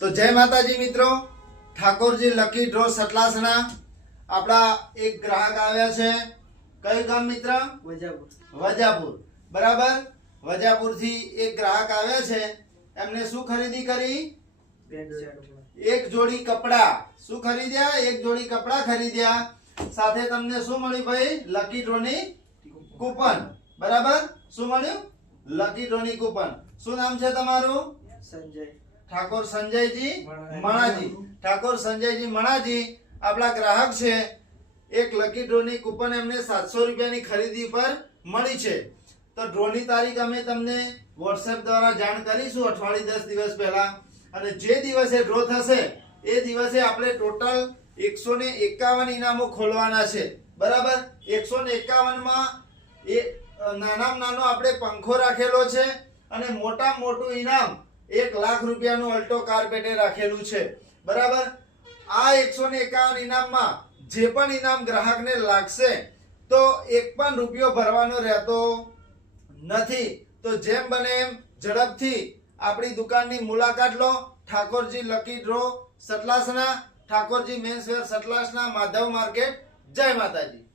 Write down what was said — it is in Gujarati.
તો જય માતાજી મિત્રો, ઠાકોરજી લકી ડ્રો સતલાસના આપણા એક ગ્રાહક આવ્યા છે. કયું ગામ મિત્ર? વજાપુર. બરાબર, વજાપુર થી એક ગ્રાહક આવ્યા છે. એમને શું ખરીદી કરી? એક જોડી કપડા. શું ખરીદ્યા? એક જોડી કપડા ખરીદ્યા. સાથે તમને શું મળ્યું ભાઈ? લકી ડ્રો ની કૂપન. બરાબર, શું મળ્યું? લકી ડ્રો ની કૂપન. શું નામ છે તમારું? સંજય. ઠાકોર સંજયજી મણાજી. ઠાકોર સંજયજી મણાજી આપણા ગ્રાહક છે. એક લકી ડ્રો ની કૂપન એમને 700 રૂપિયાની ખરીદી પર મળી છે. તો ડ્રોની તારીખ અમે તમને વોટ્સએપ દ્વારા જાણ કરીશું અઠવાડિયે 10 દિવસ પહેલા. અને જે દિવસે ડ્રો થશે એ દિવસે આપણે ટોટલ 151 ઇનામો ખોલવાના છે. બરાબર, 151 માં એ નાનામાં નાનો આપણે પંખો રાખેલો છે અને મોટામાં મોટું ઇનામ 1 લાખ રૂપિયાનું અલ્ટો કાર્પેટે રાખેલું છે. બરાબર, આ 151 ઇનામમાં જે પણ ઇનામ ગ્રાહકને લાગશે તો એક પણ રૂપિયો ભરવાનો રહેતો નથી. તો જેમ બને એમ ઝડપથી આપણી દુકાનની મુલાકાત લો. Thakorji lucky draw Satlasana, Thakorji menswear Satlasana, Madhav market. જય માતાજી.